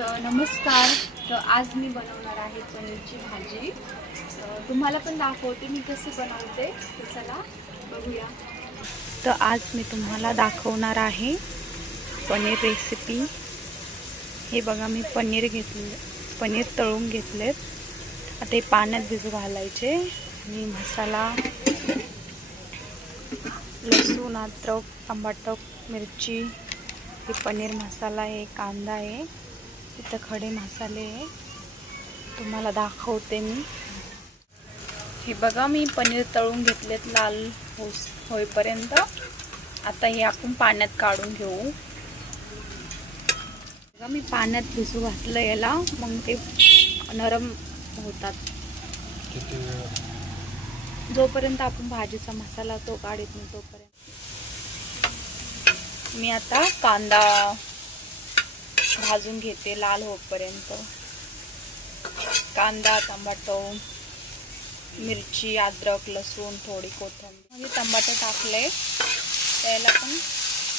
नमस्कार. तर आज मी बनवणार आहे पनीरची भाजी. तुम्हाला पण दाखवते मी कशी बनवते. तर चला बघूया. तर आज मी तुम्हाला दाखवणार आहे पनीर रेसिपी. हे बघा, मी पनीर तळून घेतलेत. आता हे पाण्यात भिजू घालायचे. आणि मसाला, लसूण, अद्रक, टमाटर, मिरची, हे पनीर मसाला आहे, कांदा आहे, इथं खडे मसाले आहे. तुम्हाला दाखवते मी. हे बघा, मी पनीर तळून घेतलेत लाल होईपर्यंत. आता हे आपण पाण्यात काढून घेऊ. बघा, मी पाण्यात भिजू घातलं याला, मग ते नरम होतात. जोपर्यंत आपण भाजीचा मसाला तो काढत नाही तोपर्यंत. मी आता कांदा भाजून घेते लाल होईपर्यंत. कांदा, टमाटो, मिरची, अद्रक, लसूण, थोडी कोथिंबीर. म्हणजे टमाटर टाकले, त्याला पण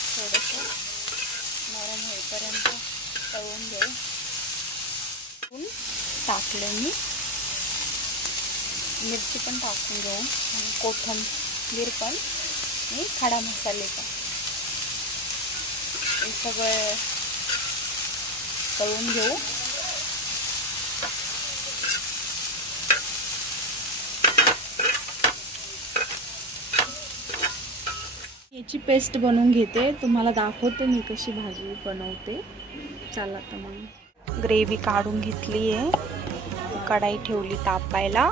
थोडंसं नरम होईपर्यंत तळून घेऊ. टाकले मी मिरची पण टाकून घेऊ आणि कोथिंबीर पण आणि खडा मसाले पण. हे सगळं तळून घेऊ. याची पेस्ट बनवून घेते. तुम्हाला दाखवते मी कशी भाजी बनवते. चला तर मग. ग्रेव्ही काढून घेतली आहे. कढाई ठेवली तापायला.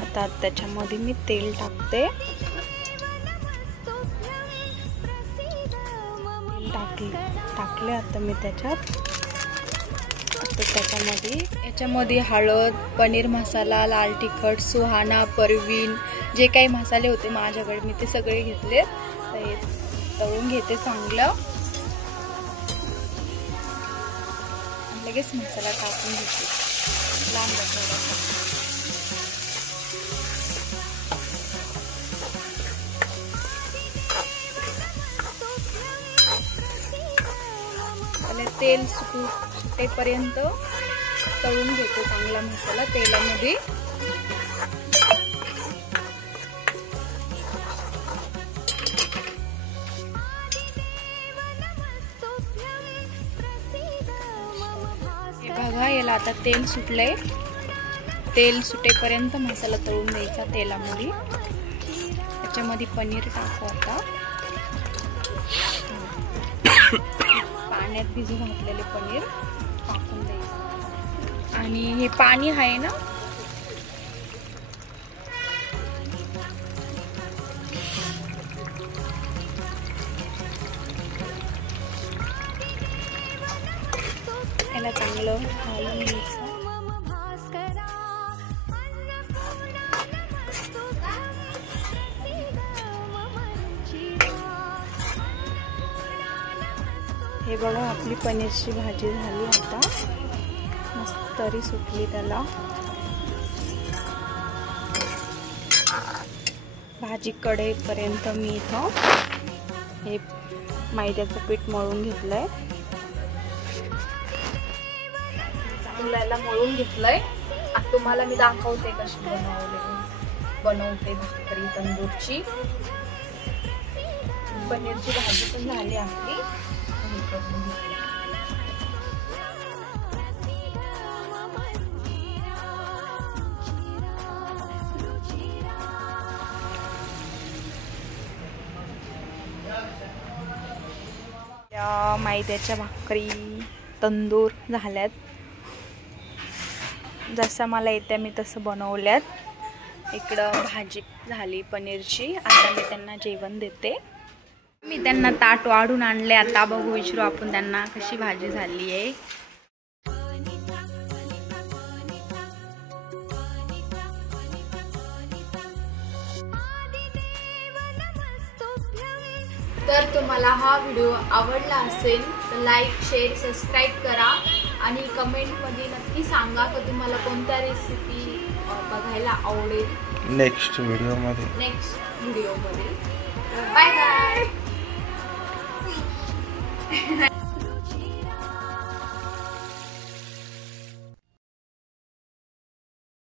आता त्याच्यामध्ये मी तेल टाकते. टाकले आता मी त्याच्यात. याच्यामध्ये हळद, पनीर मसाला, लाल तिखट, सुहाना, परवीन, जे काही मसाले होते माझ्याकडे मी ते सगळे घेतले. ते तळून घेते चांगलं. लगेच मसाला टाकून घेते लांब थोडासा. तेल सुटेपर्यंत तळून घेते चांगला मसाला तेलामध्ये. बघा, याला आता तेल सुटलंय. तेल सुटेपर्यंत मसाला तळून द्यायचा तेलामध्ये. त्याच्यामध्ये पनीर टाकू. आता पाण्यात भिजू घातलेले पनीर टाकून द्यायचं. आणि हे पाणी आहे ना, याला चांगलं घालून घ्यायचं. हे बघा, आपली पनीरची भाजी झाली. आता मस्त तरी सुटली त्याला. भाजी कढईपर्यंत मी इथं हे मैद्याचं पीठ मळून घेतलंय. चांगल्याला मळून घेतलंय. आता तुम्हाला मी दाखवते कशी बनवते भाकरी तंदूरची. पनीरची भाजी पण झाली आपली. मैद्याच्या भाकरी तंदूर झाल्यात. जसं मला येत्या मी तसं बनवल्यात. इकडं भाजी झाली पनीरची. आता मी त्यांना जेवण देते. मी त्यांना ताट वाढून आणले. आता बघू, विचारू आपण त्यांना कशी भाजी झाली आहे. तर तुम्हाला हा व्हिडिओ आवडला असेल तर लाईक, शेअर, सबस्क्राईब करा. आणि कमेंटमध्ये नक्की सांगा की तुम्हाला कोणत्या रेसिपी बघायला आवडेल नेक्स्ट व्हिडिओमध्ये. Bye bye.